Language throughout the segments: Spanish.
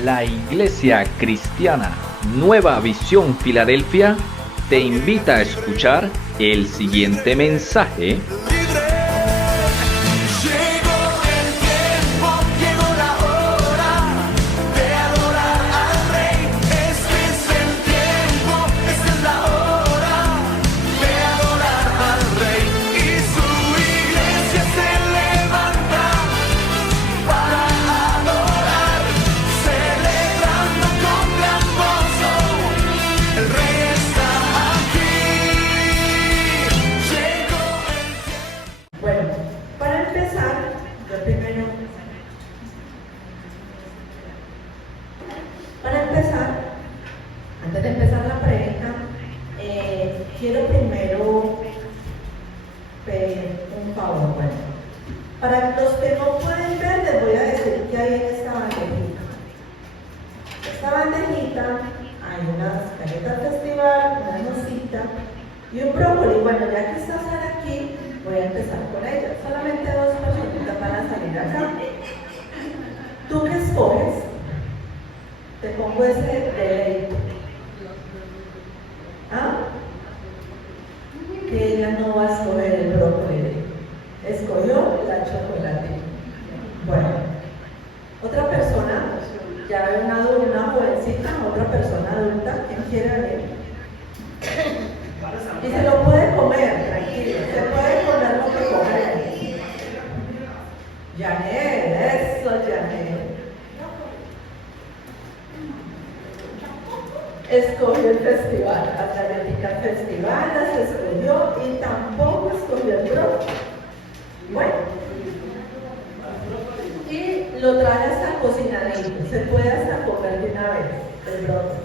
La Iglesia Cristiana Nueva Visión Filadelfia te invita a escuchar el siguiente mensaje. Antes de empezar la prédica, quiero primero pedir un favor. Bueno, para los que no pueden ver, les voy a decir que hay en esta bandejita. Esta bandejita hay unas galletas festival, una nocita y un brócoli. Bueno, ya que está Sara aquí, voy a empezar con ella. Solamente 2 personitas van a salir acá. ¿Tú qué escoges? Te pongo ese deleite. ¿Ah? Que ella no va a escoger el brócoli. Escogió la chocolatina. Bueno, otra persona, ya ve una jovencita, otra persona adulta, ¿quién quiere venir? Y se lo puede comer, tranquilo, se puede comer lo que comer. Janet, eso, Janet. Escogió el festival, Atlética Festival las escogió y tampoco escogió el brócoli. Bueno, y lo trae hasta cocinadito, se puede hasta comer de una vez el brócoli.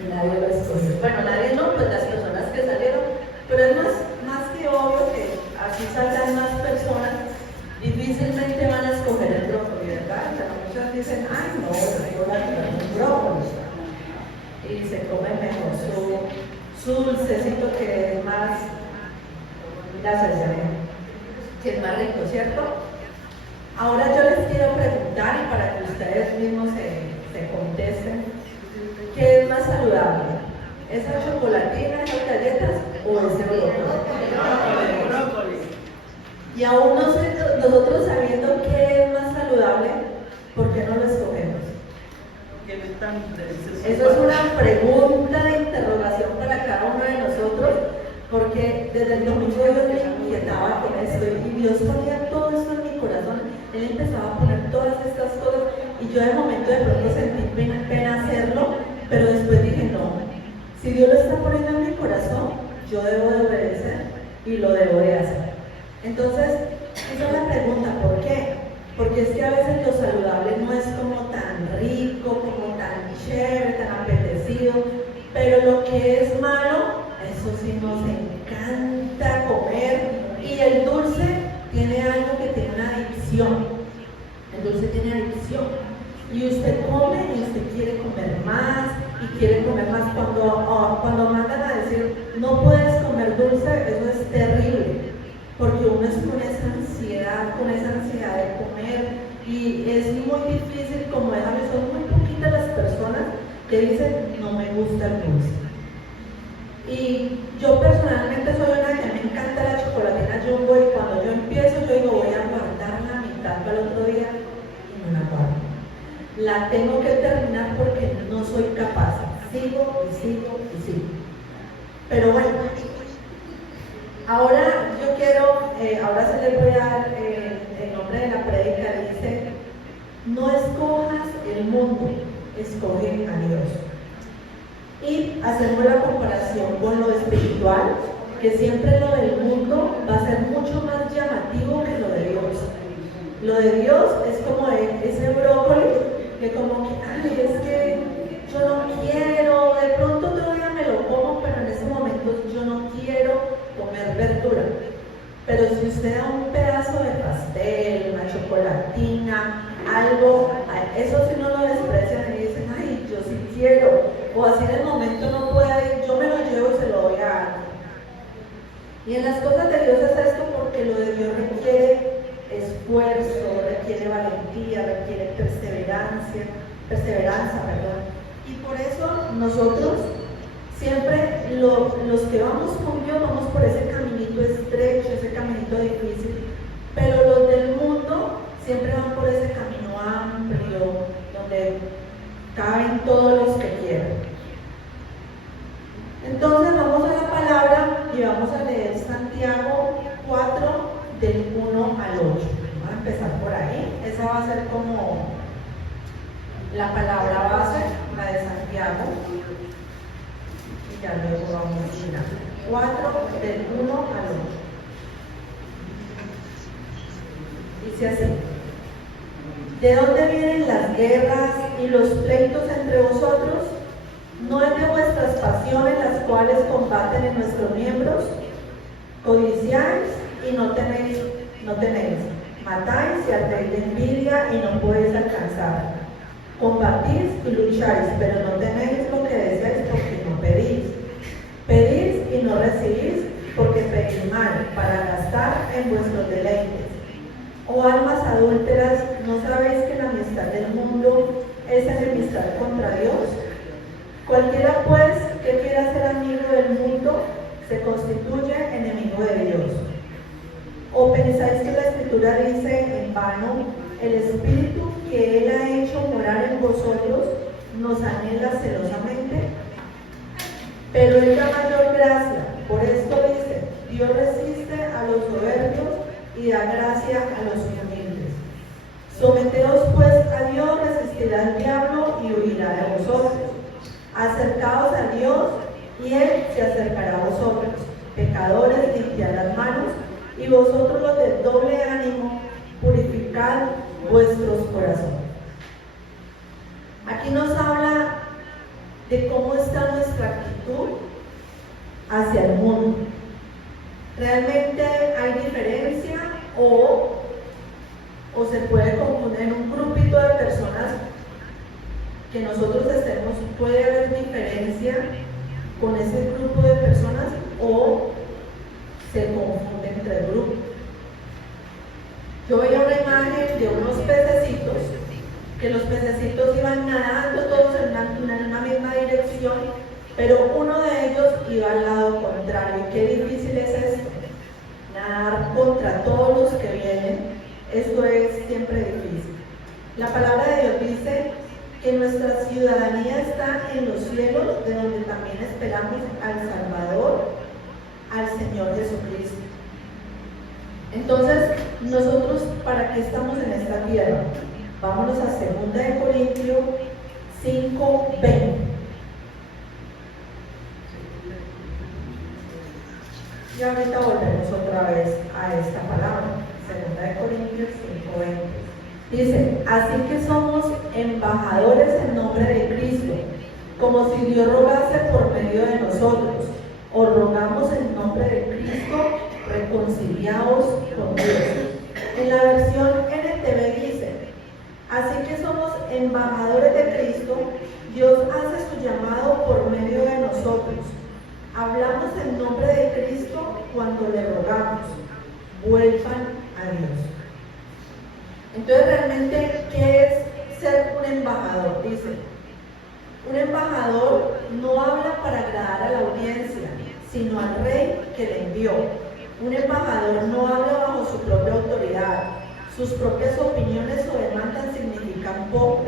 Y nadie lo escogió. Bueno, nadie no, pues las personas que salieron, pero es más que obvio que así salgan más personas, difícilmente van a escoger el brócoli, ¿verdad? Pero muchos dicen, ay no, yo voy a comer un brócoli. Y se come mejor su dulcecito que es más, que es más rico, ¿cierto? Ahora yo les quiero preguntar, y para que ustedes mismos se contesten, ¿qué es más saludable? ¿Esa chocolatina, esas galletas o ese brócoli? Y aún nosotros sabiendo qué es más saludable, ¿por qué no lo escogemos? Eso es una pregunta de interrogación para cada uno de nosotros, porque desde el domingo yo me inquietaba con esto y Dios ponía todo esto en mi corazón. Él empezaba a poner todas estas cosas y yo de momento de pronto sentí pena hacerlo, pero después dije no, si Dios lo está poniendo en mi corazón, yo debo de obedecer y lo debo de hacer. Entonces, esa es la pregunta, ¿por qué? Porque es que a veces lo saludable no es como tan rico, como tan chévere, tan apetecido, pero lo que es malo, eso sí nos encanta comer. Y el dulce tiene algo que tiene una adicción. El dulce tiene adicción. Y usted come y usted quiere comer más y quiere comer más. Cuando mandan a decir, no puedes comer dulce, eso es terrible. Porque uno es con esa ansiedad de comer y es muy difícil, como déjame, son muy poquitas las personas que dicen no me gusta el dulce. Y yo personalmente soy una que me encanta la chocolatina Jumbo y cuando yo empiezo yo digo voy a guardar la mitad para el otro día y no la guardo. La tengo que terminar porque no soy capaz. Sigo. Pero bueno. Ahora yo quiero, ahora se les voy a dar el nombre de la prédica, dice, no escojas el mundo, escoge a Dios. Y hacemos la comparación con lo espiritual, que siempre lo del mundo va a ser mucho más llamativo que lo de Dios. Lo de Dios es como ese brócoli, que como que, ay, es que yo no quiero, de pronto otro día me lo como, pero en ese momento yo no quiero comer verdura. Pero si usted da un pedazo de pastel, una chocolatina, algo, eso sí no lo desprecian y dicen, ay, yo sí quiero, o así en el momento no puede, yo me lo llevo y se lo doy a alguien. Y en las cosas de Dios es esto, porque lo de Dios requiere esfuerzo, requiere valentía, requiere perseverancia, perseverancia, perdón. Y por eso nosotros siempre los que vamos con Dios vamos por ese caminito estrecho, ese caminito difícil, pero los del mundo siempre van por ese camino amplio, donde caben todos los que quieran. Entonces vamos a la palabra y vamos a leer Santiago 4 del 1 al 8. Vamos a empezar por ahí. Esa va a ser como la palabra base, la de Santiago. Y ya luego vamos a mirar. 4 del 1 al 8. Dice así: ¿de dónde vienen las guerras y los pleitos entre vosotros? ¿No es de vuestras pasiones las cuales combaten en nuestros miembros? Codiciáis y no tenéis, matáis y ardéis de envidia y no podéis alcanzar. Combatís y lucháis, pero no tenéis lo que deseáis porque no pedís. Pedís y no recibís porque pedís mal, para gastar en vuestros deleites. Oh almas adúlteras, ¿no sabéis que la amistad del mundo es enemistad contra Dios? Cualquiera pues que quiera ser amigo del mundo se constituye enemigo de Dios. ¿O pensáis que la Escritura dice en vano, el Espíritu que Él ha hecho morar en vosotros nos anhela celosamente? Pero Él da mayor gracia, por esto dice, Dios resiste a los soberbios y da gracia a los humildes. Someteos pues a Dios, resistid al diablo y huirá de vosotros. Acercaos a Dios y Él se acercará a vosotros. Pecadores, limpiad las manos, y vosotros los de doble ánimo, purificad vuestros corazones. Aquí nos habla de cómo está nuestra actitud hacia el mundo. ¿Realmente hay diferencia o se puede confundir en un grupito de personas que nosotros estemos, puede haber diferencia con ese grupo de personas o se confunde entre grupos? Yo veía una imagen de unos pececitos, que los pececitos iban nadando todos en una misma dirección, pero uno de ellos iba al lado contrario. ¿Qué difícil es esto? Nadar contra todos los que vienen, esto es siempre difícil. La palabra de Dios dice que nuestra ciudadanía está en los cielos, de donde también esperamos al Salvador, al Señor Jesucristo. Entonces, nosotros, ¿para qué estamos en esta tierra? Vámonos a 2 Corintios 5:20. Y ahorita volvemos otra vez a esta palabra. 2 Corintios 5:20. Dice, así que somos embajadores en nombre de Cristo, como si Dios rogase por medio de nosotros. Os rogamos en nombre de Cristo, reconciliaos con Dios. En la versión NTV dice, así que somos embajadores de Cristo, Dios hace su llamado por medio de nosotros. Hablamos en nombre de Cristo cuando le rogamos, vuelvan a Dios. Entonces, realmente, ¿qué es ser un embajador? Dice, un embajador no habla para agradar a la audiencia, sino al rey que le envió. Un embajador no habla bajo su propia autoridad. Sus propias opiniones o demandas significan poco.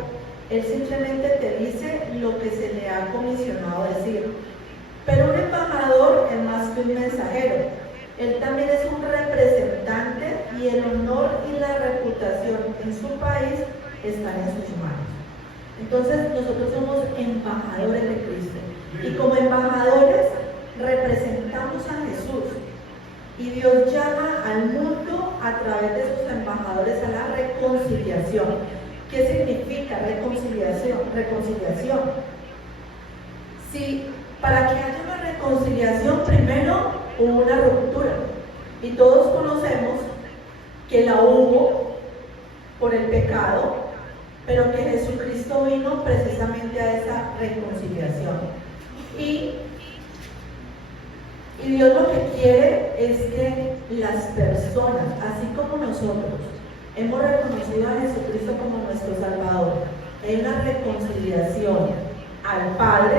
Él simplemente te dice lo que se le ha comisionado decir. Pero un embajador es más que un mensajero. Él también es un representante y el honor y la reputación en su país están en sus manos. Entonces nosotros somos embajadores de Cristo y como embajadores representamos a Jesús y Dios llama al mundo a través de sus embajadores a la reconciliación. ¿Qué significa reconciliación? Si para que haya una reconciliación primero hubo una ruptura y todos conocemos que la hubo por el pecado, pero que Jesucristo vino precisamente a esa reconciliación y Dios lo que quiere es que las personas, así como nosotros hemos reconocido a Jesucristo como nuestro Salvador, reconciliación al Padre,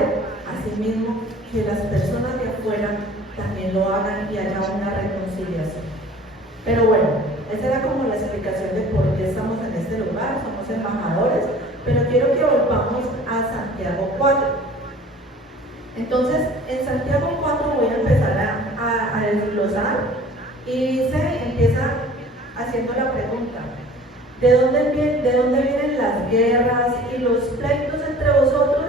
asimismo que las personas de afuera también lo hagan y haya una reconciliación. Pero bueno, esa era como la explicación de por qué estamos en este lugar, somos embajadores, pero quiero que volvamos a Santiago 4. Entonces, en Santiago 4 voy a empezar a desglosar y empieza haciendo la pregunta: ¿de dónde vienen las guerras y los pleitos entre vosotros?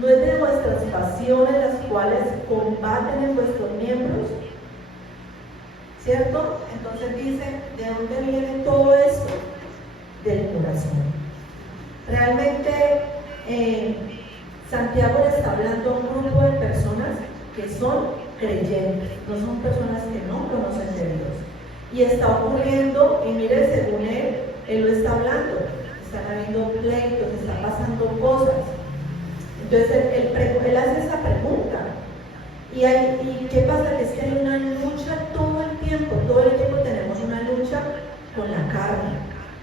¿No es de vuestras pasiones las cuales combaten en vuestros miembros? ¿Cierto? Entonces dice, ¿de dónde viene todo esto? Del corazón. Realmente Santiago le está hablando a un grupo de personas que son creyentes, no son personas que no conocen de Dios. Y está ocurriendo, y mire, según él lo está hablando, están habiendo pleitos, están pasando cosas. Entonces él hace esa pregunta. ¿Y qué pasa? Que es que hay una lucha todo el tiempo tenemos una lucha con la carne,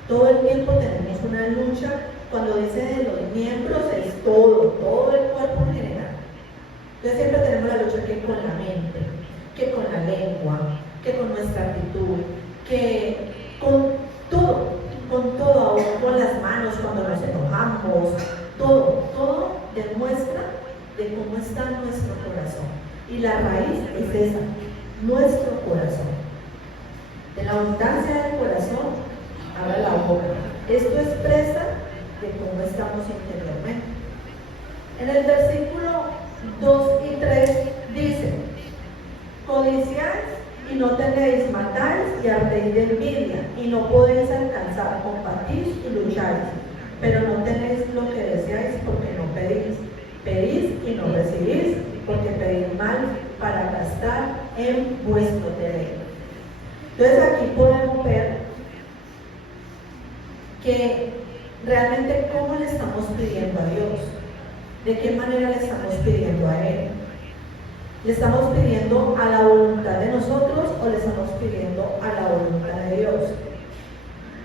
todo el tiempo tenemos una lucha. Cuando dice de los miembros es todo el cuerpo en general. Entonces siempre tenemos la lucha que con la mente, que con la lengua, que con nuestra actitud, que con todo, aún con las manos cuando nos enojamos, todo demuestra de cómo está nuestro corazón. Y la raíz es esa, nuestro corazón. De la abundancia del corazón, habla la boca. Esto expresa de cómo estamos interiormente. En el versículo 2 y 3 dice: codiciáis y no tenéis, matáis y ardéis de envidia, y no podéis alcanzar, combatís y lucháis, pero no tenéis lo que deseáis porque no pedís. Pedís y no recibís, porque pedís mal para gastar en vuestro deleite. Entonces aquí podemos ver que realmente cómo le estamos pidiendo a Dios, de qué manera le estamos pidiendo a Él. ¿Le estamos pidiendo a la voluntad de nosotros o le estamos pidiendo a la voluntad de Dios?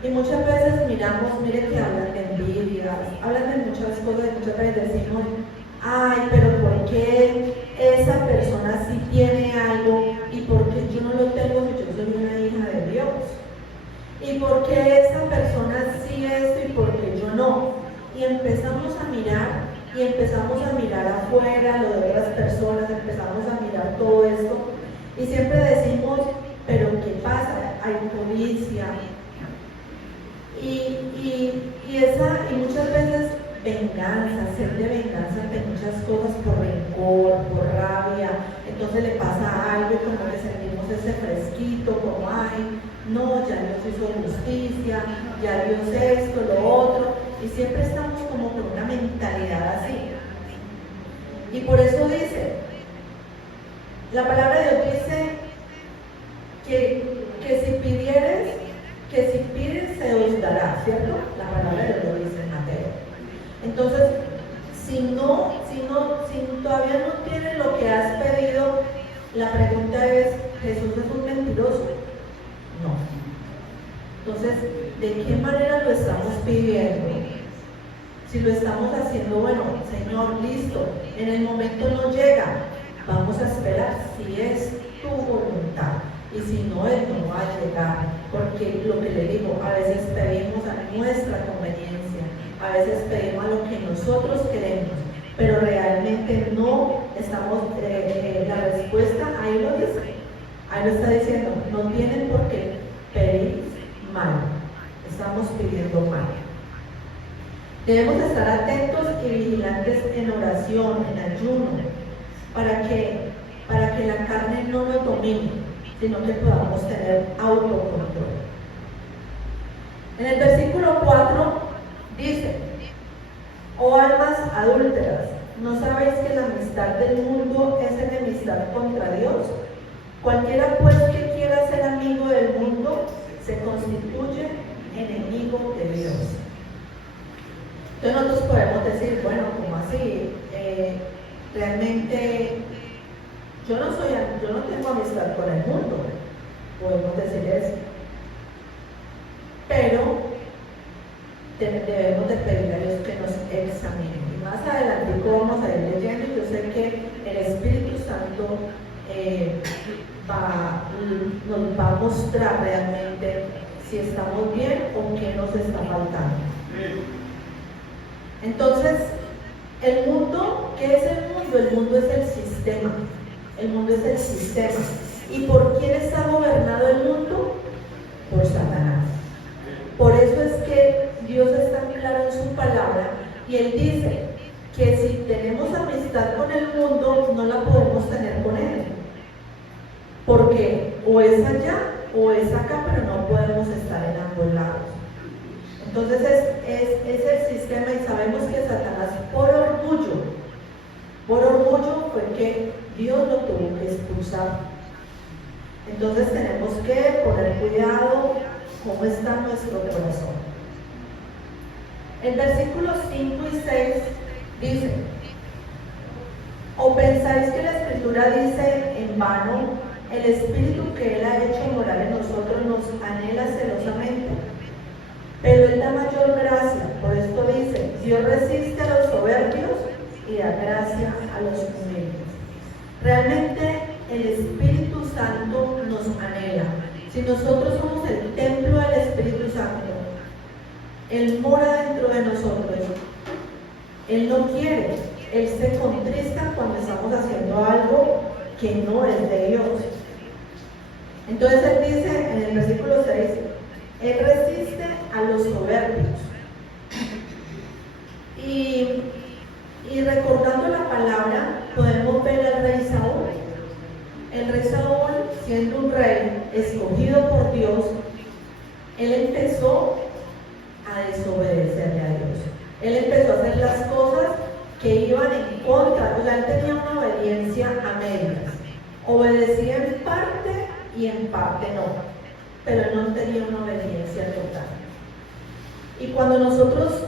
Y muchas veces miramos, miren que hablan de envidia, hablan de muchas cosas, y muchas veces decimos: ay, pero ¿por qué esa persona sí tiene algo y por qué yo no lo tengo si yo soy una hija de Dios? ¿Y por qué esa persona sí esto y por qué yo no? Y empezamos a mirar afuera lo de otras personas, empezamos a mirar todo esto y siempre decimos: pero ¿qué pasa? Hay codicia y muchas veces venganza, sed de venganza ante muchas cosas, por rencor, por rabia. Entonces le pasa algo y como que sentimos ese fresquito, como ay, no, ya Dios hizo justicia, ya Dios esto, lo otro, y siempre estamos como con una mentalidad así. Y por eso dice, la palabra de Dios dice que si pides se os dará, ¿cierto? La palabra de Dios lo dice en Mateo. Entonces, si todavía no tienes lo que has pedido, la pregunta es: ¿Jesús es un mentiroso? No. Entonces, ¿de qué manera lo estamos pidiendo? Si lo estamos haciendo, bueno, Señor, listo, en el momento no llega, vamos a esperar si es tu voluntad. Y si no, Él no va a llegar, porque lo que le digo, a veces pedimos a nuestra conveniencia, a veces pedimos a lo que nosotros queremos, pero realmente no estamos, la respuesta ahí lo dice, ahí lo está diciendo: no tienen por qué pedir mal, estamos pidiendo mal. Debemos estar atentos y vigilantes en oración, en ayuno, para que la carne no nos domine, sino que podamos tener autocontrol. En el versículo 4 dice: oh almas adúlteras, ¿no sabéis que la amistad del mundo es enemistad contra Dios? Cualquiera pues que quiera ser amigo del mundo se constituye enemigo de Dios. Entonces nosotros podemos decir: bueno, ¿cómo así? Realmente yo no tengo amistad con el mundo, podemos decir eso, pero debemos de pedir a Dios que nos examine. esto nos va a mostrar realmente si estamos bien o qué nos está faltando. Entonces, el mundo, ¿qué es el mundo? El mundo es el sistema. El mundo es el sistema. ¿Y por quién está gobernado el mundo? Por Satanás. Por eso es que Dios está claro en su palabra y Él dice que si tenemos amistad con el mundo, no la podemos tener con Él. Porque o es allá o es acá, pero no podemos estar en ambos lados. Entonces es el sistema y sabemos que Satanás por orgullo fue que Dios lo tuvo que expulsar. Entonces tenemos que poner cuidado cómo está nuestro corazón. En versículos 5 y 6 dice: ¿o pensáis que la Escritura dice en vano, el Espíritu que Él ha hecho morar en nosotros nos anhela celosamente? Pero Él da mayor gracia. Por esto dice: Dios resiste a los soberbios y da gracia a los humildes. Realmente el Espíritu Santo nos anhela. Si nosotros somos el templo del Espíritu Santo, Él mora dentro de nosotros. Él no quiere, Él se contrista cuando estamos haciendo algo que no es de Dios. Entonces Él dice en el versículo 6, Él resiste a los soberbios. Y recordando la palabra, podemos ver al rey Saúl. El rey Saúl, siendo un rey escogido por Dios, él empezó a desobedecerle a Dios. Él empezó a hacer las cosas que iban en contra. O sea, él tenía una obediencia a medias. Obedecía en parte y en parte no. Pero él no tenía una obediencia total. Y cuando nosotros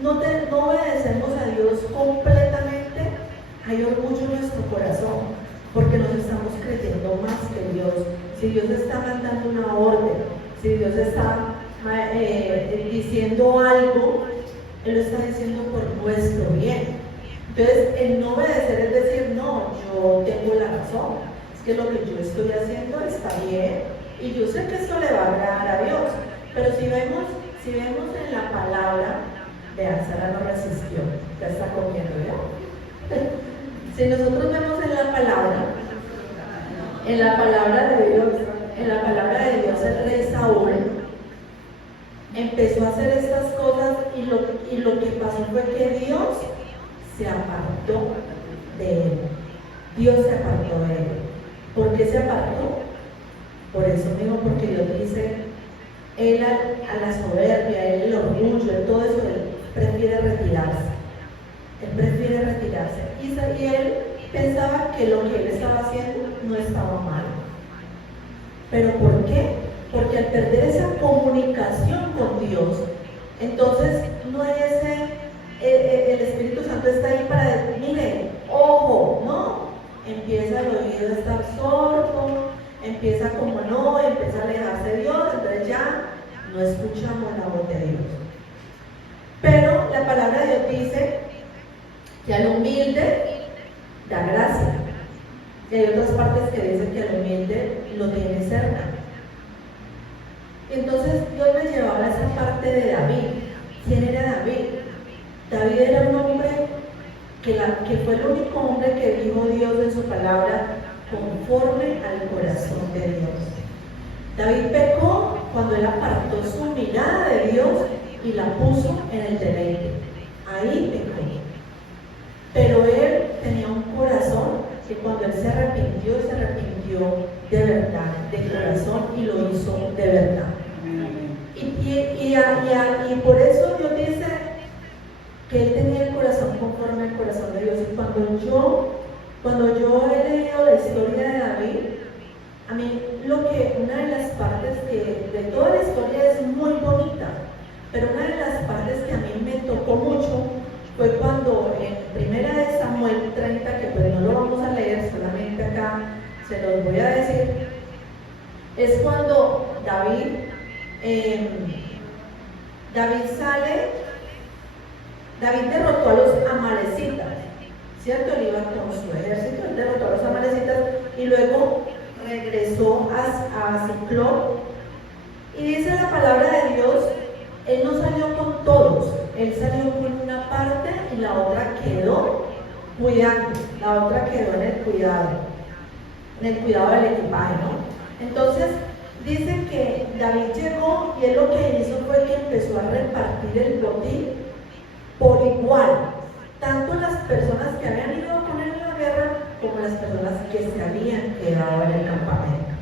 no obedecemos a Dios completamente, hay orgullo en nuestro corazón, porque nos estamos creyendo más que Dios. Si Dios está mandando una orden, si Dios está diciendo algo, Él lo está diciendo por nuestro bien. Entonces, el no obedecer es decir, no, yo tengo la razón, es que lo que yo estoy haciendo está bien y yo sé que esto le va a agradar a Dios. Pero si vemos en la palabra, vean, Sara no resistió, ya está comiendo, ¿ya? Si nosotros vemos en la palabra de Dios, el rey Saúl empezó a hacer estas cosas y lo que pasó fue que Dios se apartó de él. Dios se apartó de él. ¿Por qué se apartó? Por eso mismo, porque Dios dice, Él a la soberbia, Él el orgullo, Él todo eso, Él prefiere retirarse. Él prefiere retirarse. Y él pensaba que lo que él estaba haciendo no estaba mal. ¿Pero por qué? Porque al perder esa comunicación con Dios, entonces no hay el Espíritu Santo está ahí para decir, mire, ojo, no. Empieza el oído a estar sordo, empieza como no, empieza a alejarse de Dios, entonces ya no escuchamos la voz de Dios. Pero la palabra de Dios dice que al humilde da gracia. Y hay otras partes que dicen que al humilde lo tiene cerca. Y entonces Dios me llevaba a esa parte de David. ¿Quién era David? David era un hombre que fue el único hombre que dijo Dios en su palabra conforme al corazón de Dios. David pecó cuando él apartó su mirada de Dios y la puso en el deleite. Ahí pecó. Pero él tenía un corazón que cuando él se arrepintió de verdad, de corazón, y lo hizo de verdad. Y por eso Dios dice que él tenía el corazón conforme al corazón de Dios. Y cuando yo he leído la historia de David, a mí una de las partes de toda la historia es muy bonita, pero una de las partes que a mí me tocó mucho fue cuando en 1 Samuel 30, que pues no lo vamos a leer, solamente acá se los voy a decir, es cuando David derrotó a los amalecitas, ¿cierto? Él iba con su ejército, él derrotó a los amalecitas y luego regresó a Ciclón. Y dice la palabra de Dios, él no salió con todos, él salió con una parte y la otra quedó cuidando, la otra quedó en el cuidado del equipaje, ¿no? Entonces, dice que David llegó y él lo que hizo fue que empezó a repartir el botín por igual, tanto las personas que habían ido con él en la guerra como las personas que se habían quedado en el campamento.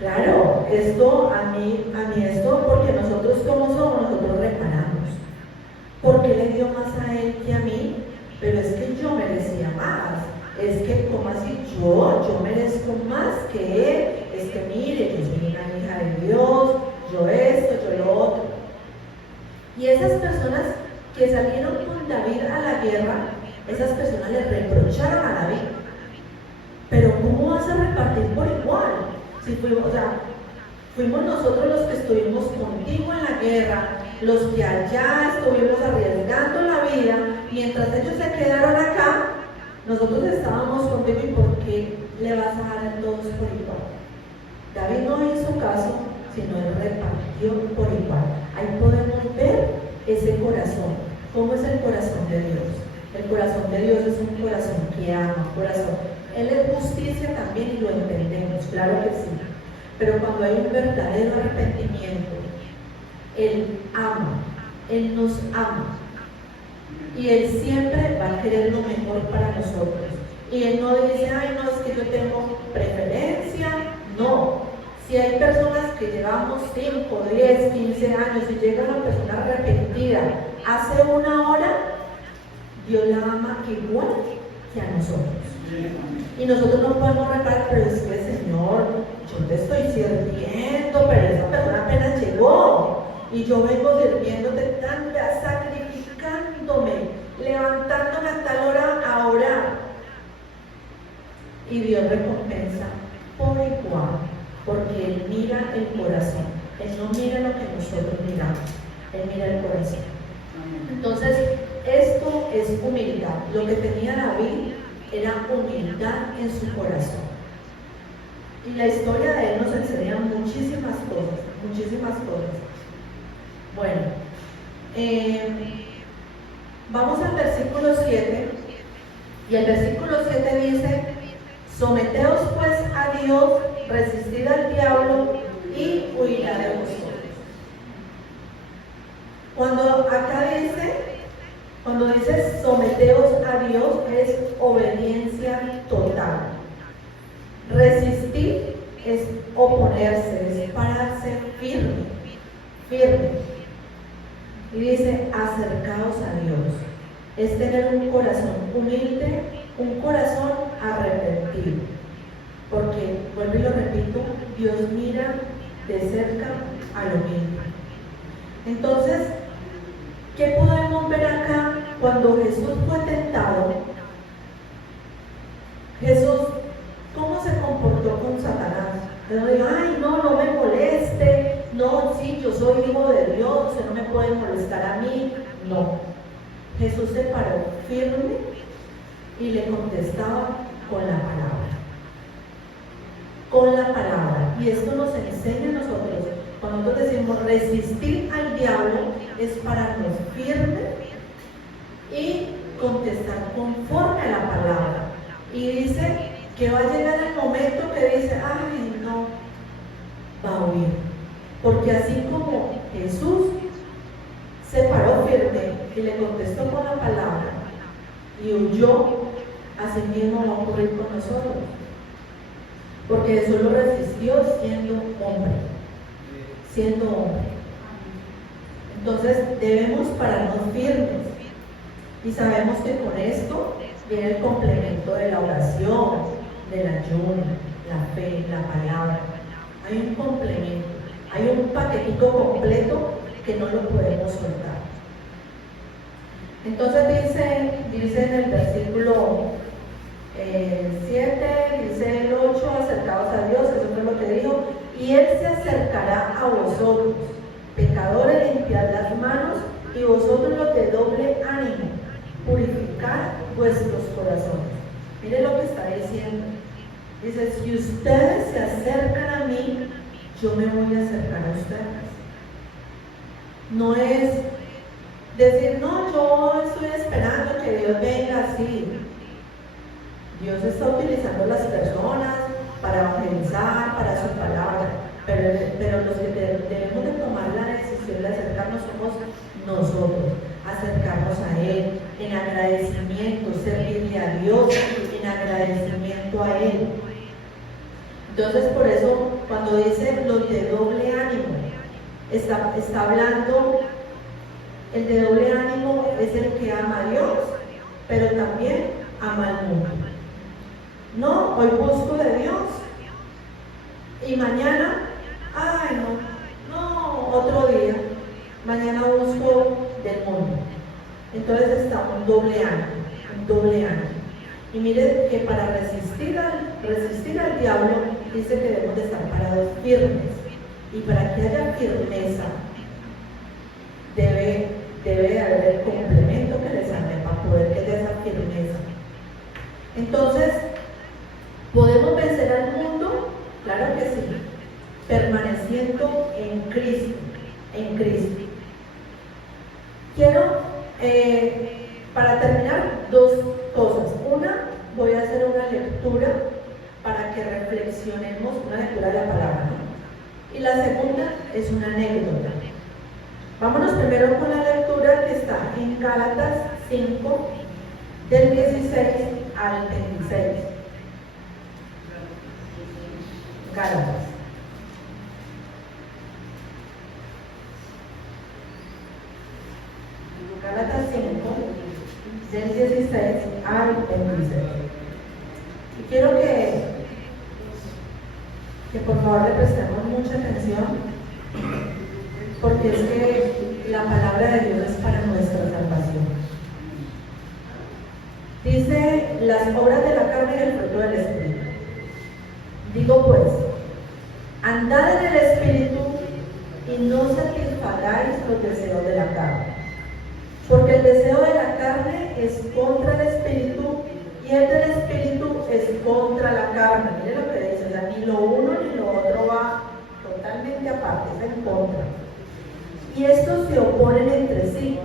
Claro, esto a mí esto, porque nosotros como somos, nosotros reparamos. ¿Por qué le dio más a él que a mí? Pero es que yo merecía más. Es que, ¿cómo así? Yo merezco más que él. Es que mire, yo soy una hija de Dios, yo esto, yo lo otro. Y esas personas que salieron con David a la guerra, esas personas le reprocharon a David. Pero ¿cómo vas a repartir por igual? Si fuimos nosotros los que estuvimos contigo en la guerra, los que allá estuvimos arriesgando la vida, mientras ellos se quedaron acá, nosotros estábamos contigo, ¿y por qué le vas a dar a todos por igual? David no hizo caso, sino él repartió por igual. Ahí podemos ver ese corazón. ¿Cómo es el corazón de Dios? El corazón de Dios es un corazón que ama, un corazón. Él es justicia también y lo entendemos, claro que sí. Pero cuando hay un verdadero arrepentimiento, Él ama, Él nos ama. Y Él siempre va a querer lo mejor para nosotros. Y Él no dice, ay, no, es que yo tengo preferencia. No. Si hay personas que llevamos 5, 10, 15 años y llega una persona arrepentida hace una hora, Dios la ama igual que a nosotros. Y nosotros no podemos reparar, pero decirle, Señor, yo te estoy sirviendo, pero esa persona apenas llegó y yo vengo sirviéndote tanto, sacrificándome, levantándome a tal hora a orar. Y Dios recompensa por igual, porque Él mira el corazón. Él no mira lo que nosotros miramos, Él mira el corazón. Entonces, esto es humildad. Lo que tenía David era humildad en su corazón. Y la historia de él nos enseña muchísimas cosas, muchísimas cosas. Bueno, vamos al versículo 7, y el versículo 7 dice, someteos pues a Dios, resistid al diablo y huirá de vosotros. Cuando dice someteos a Dios, es obediencia total. Resistir es oponerse, es pararse firme, firme. Y dice, acercaos a Dios. Es tener un corazón humilde, un corazón arrepentido. Porque, vuelvo y lo repito, Dios mira de cerca a lo humilde. Entonces, ¿qué podemos ver acá cuando Jesús fue tentado? Jesús, ¿cómo se comportó con Satanás? Él dijo, ay, no me moleste, no, sí, yo soy hijo de Dios, usted no me puede molestar a mí. No, Jesús se paró firme y le contestaba con la palabra. Con la palabra. Y esto nos enseña a nosotros. Cuando nosotros decimos resistir al diablo, es pararnos firme y contestar conforme a la palabra. Y dice que va a llegar el momento que dice, ay, no, va a huir. Porque así como Jesús se paró firme y le contestó con la palabra y huyó, así mismo va a ocurrir con nosotros. Porque Jesús lo resistió siendo hombre. Siendo hombre. Entonces debemos pararnos firmes. Y sabemos que con esto viene el complemento de la oración, del ayuno, la fe, la palabra. Hay un complemento, hay un paquetito completo que no lo podemos soltar. Entonces dice en el versículo 7, dice el 8, acercaos a Dios, eso fue lo que dijo, y Él se acercará a vosotros, pecadores, limpiad las manos, y vosotros los de doble ánimo, purificad vuestros corazones. Mire lo que está diciendo. Dice, si ustedes se acercan a mí, yo me voy a acercar a ustedes. No es decir, no, yo estoy esperando que Dios venga así. Dios está utilizando las personas para evangelizar, para su palabra, pero los que debemos de tomar la decisión de acercarnos somos nosotros, acercarnos a Él en agradecimiento, servirle a Dios en agradecimiento a Él. Entonces, por eso, cuando dice los de doble ánimo, está hablando, el de doble ánimo es el que ama a Dios, pero también ama al mundo. No, hoy busco de Dios y mañana, ay no, otro día, mañana busco del mundo. Entonces está un doble ánimo. Y mire que para resistir al diablo, dice que debemos de estar parados firmes. Y para que haya firmeza, debe haber el complemento que les haga para poder que haya esa firmeza. Entonces, ¿podemos vencer al mundo? Claro que sí, permaneciendo en Cristo. Quiero, para terminar, dos cosas. Una, voy a hacer una lectura para que reflexionemos, una lectura de la palabra, ¿no? Y la segunda es una anécdota. Vámonos primero con la lectura que está en Gálatas 5, del 16 al 26. Gálatas. Gálatas 5, del 16 al 26. Y quiero que por favor le prestemos mucha atención, porque es que la palabra de Dios es para nuestra salvación. Dice, las obras de la carne y el fruto del Espíritu. Digo pues, andad en el Espíritu y no satisfagáis los deseos de la carne. Porque el deseo de la carne es contra el Espíritu y el del Espíritu es contra la carne. Mire lo que dice, o sea, ni lo uno ni lo otro va totalmente aparte, es en contra. Y estos se oponen entre sí,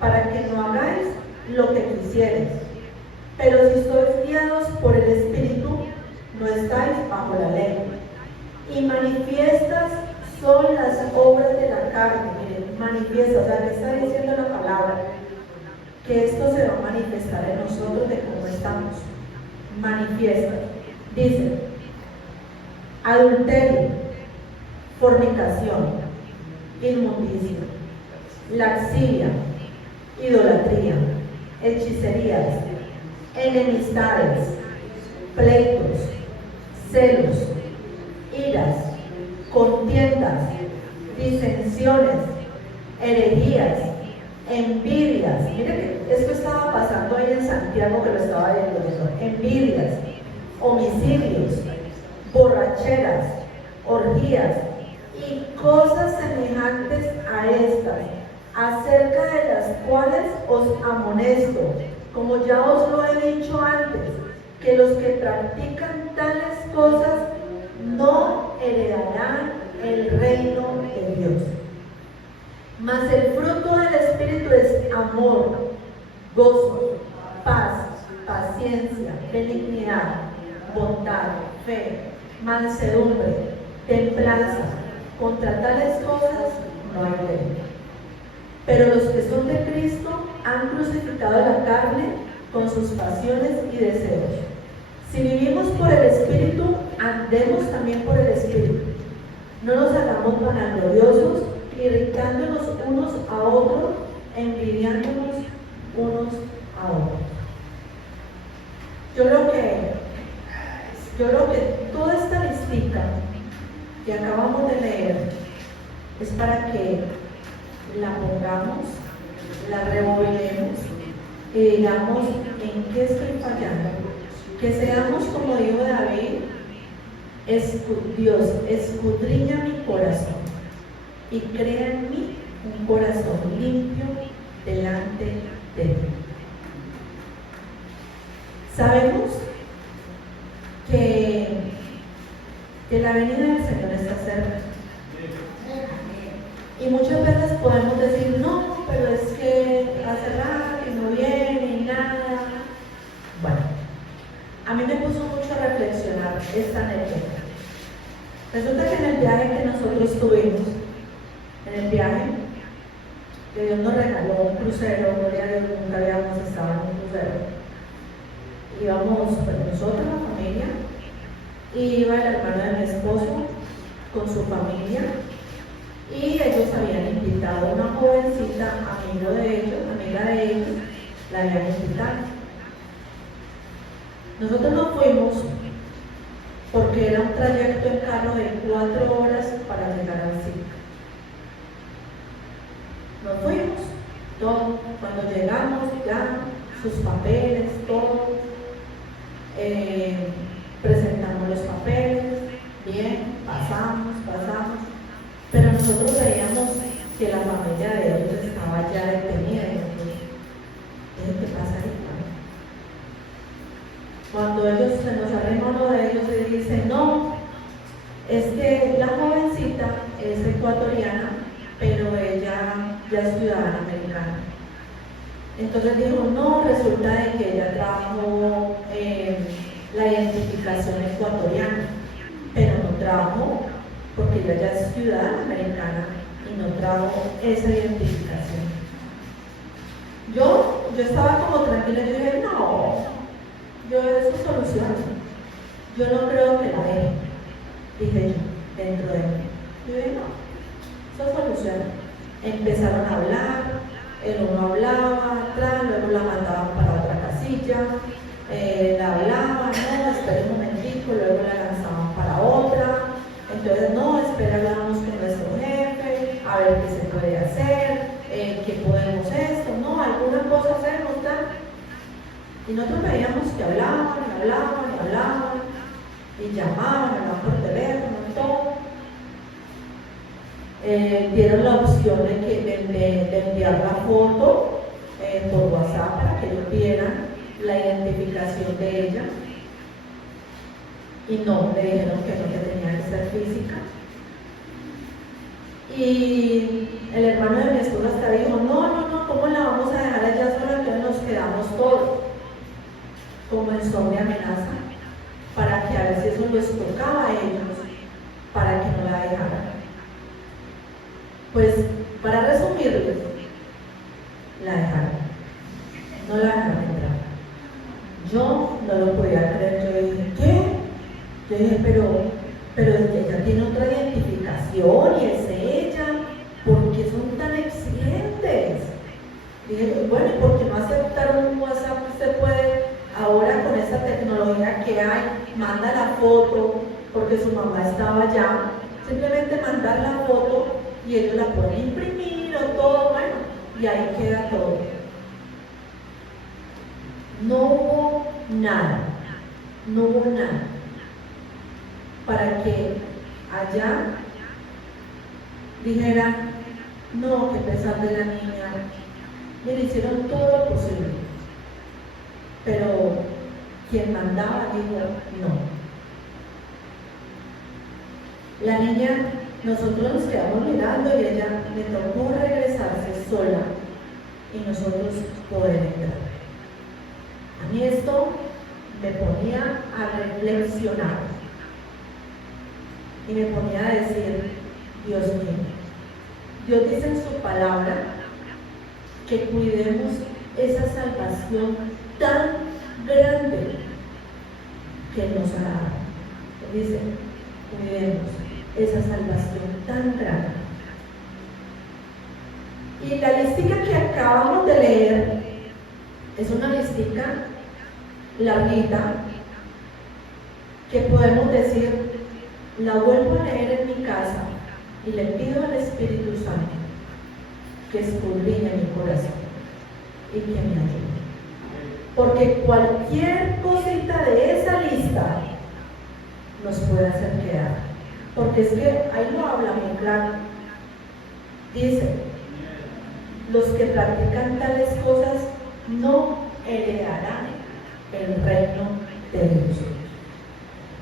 para que no hagáis lo que quisierais. Pero si sois guiados por el Espíritu, no estáis bajo la ley. Y manifiestas son las obras de la carne. Miren, manifiestas, o sea, ¿qué está diciendo la palabra? Que esto se va a manifestar en nosotros de cómo estamos. Manifiesta. Dice, adulterio, fornicación, inmundicia, laxivia, idolatría, hechicerías, enemistades, pleitos, celos, iras, contiendas, disensiones, herejías, envidias. Mire que esto estaba pasando ahí en Santiago, que lo estaba viendo eso. Envidias, homicidios, borracheras, orgías y cosas semejantes a estas, acerca de las cuales os amonesto, como ya os lo he dicho antes, que los que practican tales cosas no heredarán el reino de Dios. Mas el fruto del Espíritu es amor, gozo, paz, paciencia, benignidad, bondad, fe, mansedumbre, templanza. Contra tales cosas no hay ley. Pero los que son de Cristo han crucificado la carne con sus pasiones y deseos. Si vivimos por el Espíritu, andemos también por el Espíritu. No nos hagamos vanagloriosos, irritándonos unos a otros, envidiándonos unos a otros. Yo creo que toda esta listica que acabamos de leer es para que la pongamos, la rebobinemos y digamos en qué estoy fallando. Que seamos, como dijo David, Dios, escudriña mi corazón y crea en mí un corazón limpio delante de ti. Sabemos que la venida del Señor está cerca. Y muchas veces podemos decir, no, pero es que hace rato que no viene y nada. Bueno, a mí me puso mucho a reflexionar esta anécdota. Resulta que en el viaje que nosotros tuvimos, en el viaje que Dios nos regaló un crucero, gloria a Dios, nunca habíamos estado en un crucero. Íbamos pues, nosotros, la familia, y iba el hermano de mi esposo con su familia, y ellos habían invitado a una jovencita, amiga de ellos, la habían invitado. Nosotros nos fuimos porque era un trayecto en carro de 4 horas para llegar al sitio. Nos fuimos, todo, cuando llegamos ya, sus papeles, todo, presentamos los papeles, bien, pasamos, pero nosotros veíamos que la familia de ellos estaba ya detenida. ¿Qué pasa ahí? Cuando ellos se nos arrima uno de ellos y dice, no, es que la jovencita es ecuatoriana, pero ella ya es ciudadana americana. Entonces dijo, no, resulta de que ella trajo la identificación ecuatoriana, pero no trajo, porque ella ya es ciudadana americana y no trajo esa identificación. Yo estaba como tranquila, yo dije, no, yo eso soluciono, yo no creo que la deje, dije yo, dentro de mí. Yo dije, no, eso soluciona. Empezaron a hablar, el uno hablaba atrás, luego la mandaban para otra casilla, la hablaban, no, espera un momentico, luego la lanzaban para otra, entonces no, espera, hablamos con nuestro jefe, a ver qué se puede hacer, qué podemos esto, no, alguna cosa hacemos, tal. Y nosotros veíamos que hablaban, y llamaban, hablaban por teléfono, todo. Dieron la opción de enviar la foto por WhatsApp para que ellos vieran la identificación de ella. Y no, le dijeron que no, que tenía que ser física. Y el hermano de mi esposa hasta dijo, no, ¿cómo la vamos a dejar allá sola? Entonces nos quedamos todos. Como en son de amenaza, para que a ver si eso les tocaba a ellos, para que no la dejaran. Pues, para resumirles, la dejaron. No la dejaron entrar. Yo no lo podía creer. Yo dije, ¿qué? Yo dije, pero es que ella tiene otra identificación y es ella. ¿Por qué son tan exigentes? Dije, bueno, ¿y por qué no aceptaron un WhatsApp? Usted puede, ahora con esta tecnología que hay, manda la foto, porque su mamá estaba allá, simplemente mandar la foto y ellos la pueden imprimir o todo, bueno, y ahí queda todo. No hubo nada para que allá dijeran, no, que pesar de la niña. Le hicieron todo lo posible, pero quien mandaba dijo no. La niña, nosotros nos quedamos mirando y ella le tocó regresarse sola y nosotros poder entrar. A mí esto me ponía a reflexionar y me ponía a decir, Dios mío, Dios dice en su palabra que cuidemos esa salvación tan grande que nos ha dado. Él dice, cuidemos esa salvación tan grande. Y la listica que acabamos de leer es una listica larguita que podemos decir, la vuelvo a leer en mi casa y le pido al Espíritu Santo que escudriñe mi corazón y que me ayude. Porque cualquier cosita de esa lista nos puede hacer quedar. Porque es que ahí lo habla muy claro. Dice, los que practican tales cosas no heredarán el reino de Dios.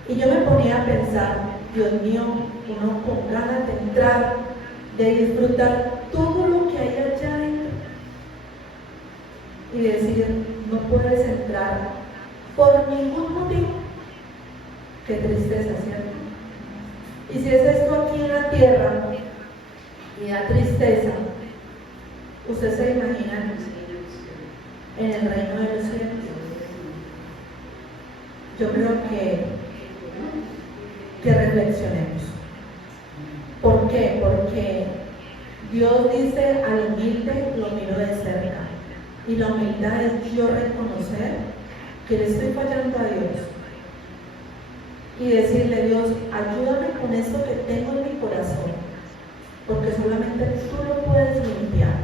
Y yo me ponía a pensar, Dios mío, uno con ganas de entrar, de disfrutar todo lo que hay allá adentro y decir, no puedes entrar por ningún motivo. Qué tristeza, ¿cierto? Y si es esto aquí en la tierra y da tristeza, ¿usted se imagina en el reino de los cielos? Yo creo que reflexionemos. ¿Por qué? Porque Dios dice al humilde lo miro de cerca. Y la humildad es yo reconocer que le estoy fallando a Dios. Y decirle, Dios, ayúdame con esto que tengo en mi corazón. Porque solamente tú lo puedes limpiar.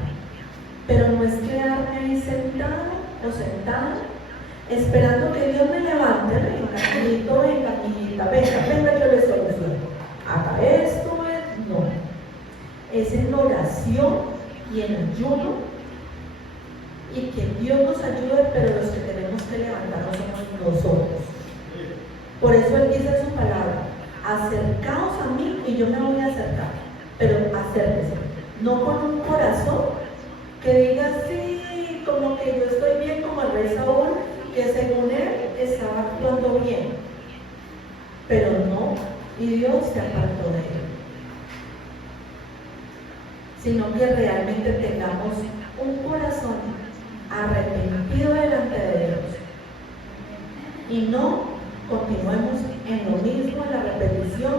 Pero no es quedarme ahí sentado o sentada, esperando que Dios me levante. Venga, niñito, venga, niñita, venga, yo le soluciono. Haga esto, no. Es en oración y en ayuno. Y que Dios nos ayude, pero los que tenemos que levantarnos somos nosotros. Por eso Él dice en su palabra, acercaos a mí y yo me voy a acercar, pero acérquese, no con un corazón que diga sí, como que yo estoy bien como el rey Saúl, que según él estaba actuando bien, pero no, y Dios se apartó de él, sino que realmente tengamos un corazón arrepentido delante de Dios y no continuemos en lo mismo, en la repetición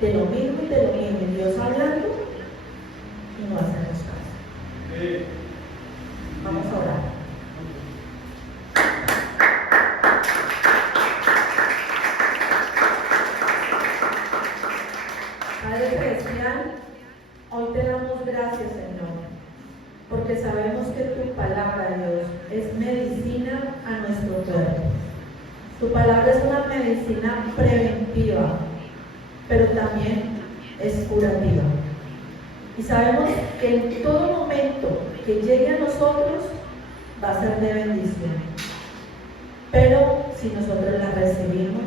de lo mismo y de lo mismo, y Dios hablando y no hacemos caso. Vamos a orar. Padre Celestial, hoy te damos gracias, Señor, porque sabemos que tu palabra, Dios, es medicina a nuestro cuerpo. Tu palabra es una medicina preventiva, pero también es curativa. Y sabemos que en todo momento que llegue a nosotros va a ser de bendición. Pero si nosotros la recibimos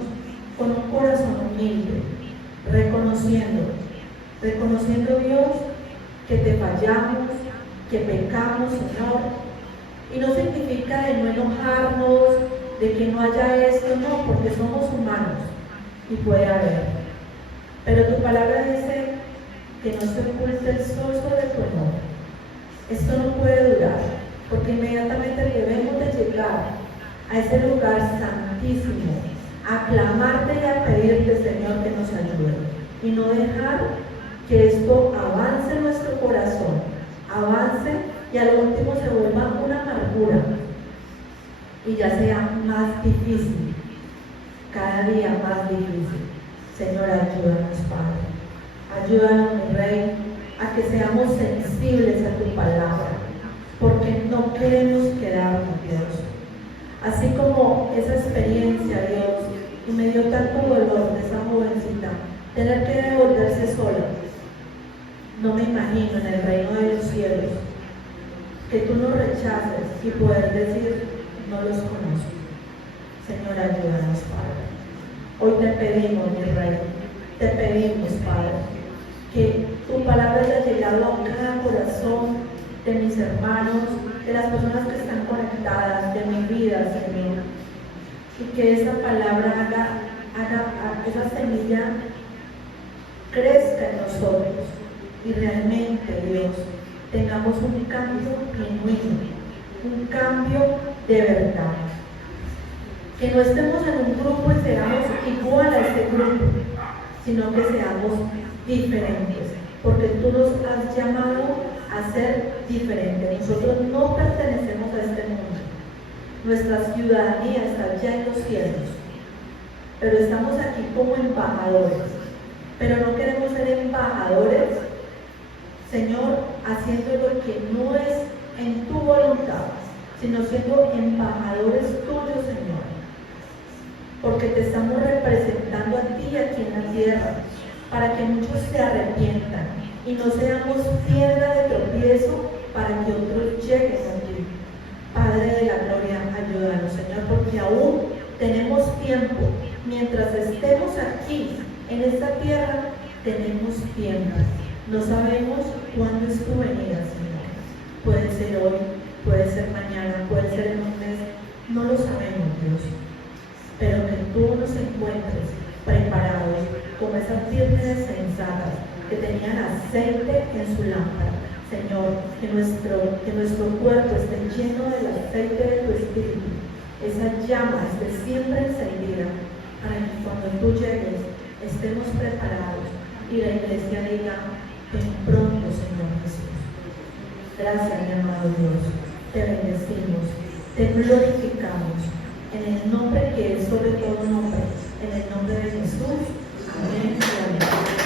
con un corazón humilde, reconociendo Dios que te fallamos, que pecamos, Señor, y no significa de no enojarnos, de que no haya esto, no, porque somos humanos y puede haber. Pero tu palabra dice que no se oculte el sol sobre tu amor. Esto no puede durar, porque inmediatamente debemos de llegar a ese lugar santísimo, a clamarte y a pedirte, Señor, que nos ayude, y no dejar que esto avance en nuestro corazón, avance y al último se vuelva una amargura y ya sea más difícil, cada día más difícil. Señor, ayúdanos, Padre. Ayúdanos, mi Rey, a que seamos sensibles a tu palabra, porque no queremos quedarnos, Dios. Así como esa experiencia, Dios, y me dio tanto dolor de esa jovencita, tener que devolverse sola. No me imagino en el reino de los cielos que tú nos rechaces y poder decir, no los conozco. Señor, ayúdanos, Padre. Hoy te pedimos, mi Rey, te pedimos, Padre, que tu palabra haya llegado a cada corazón de mis hermanos, de las personas que están conectadas, de mi vida, Señor. Y que esa palabra haga esa semilla crezca en nosotros y realmente, Dios, tengamos un cambio genuino, un cambio de verdad. Que no estemos en un grupo y seamos igual a ese grupo, sino que seamos diferentes, porque tú nos has llamado a ser diferentes. Nosotros no pertenecemos a este mundo. Nuestra ciudadanía está ya en los cielos, pero estamos aquí como embajadores. Pero no queremos ser embajadores, Señor, haciendo lo que no es en tu voluntad, sino siendo embajadores tuyos, Señor. Porque te estamos representando a ti aquí en la tierra, para que muchos se arrepientan y no seamos piedra de tropiezo para que otros lleguen a ti. Padre de la gloria, ayúdanos, Señor. Señor, porque aún tenemos tiempo. Mientras estemos aquí, en esta tierra, tenemos tiempo. No sabemos cuándo es tu venida, Señor. Puede ser hoy, puede ser mañana, puede ser en un mes. No lo sabemos, Dios. Pero que tú nos encuentres preparados como esas vírgenes sensatas que tenían aceite en su lámpara. Señor, que nuestro cuerpo esté lleno del aceite de tu Espíritu. Esa llama esté siempre encendida para que cuando tú llegues estemos preparados y la iglesia diga: ven pronto, Señor Jesús. Gracias, mi amado Dios. Te bendecimos, te glorificamos en el nombre que es sobre todo nombre, en el nombre de Jesús. Amén y amén.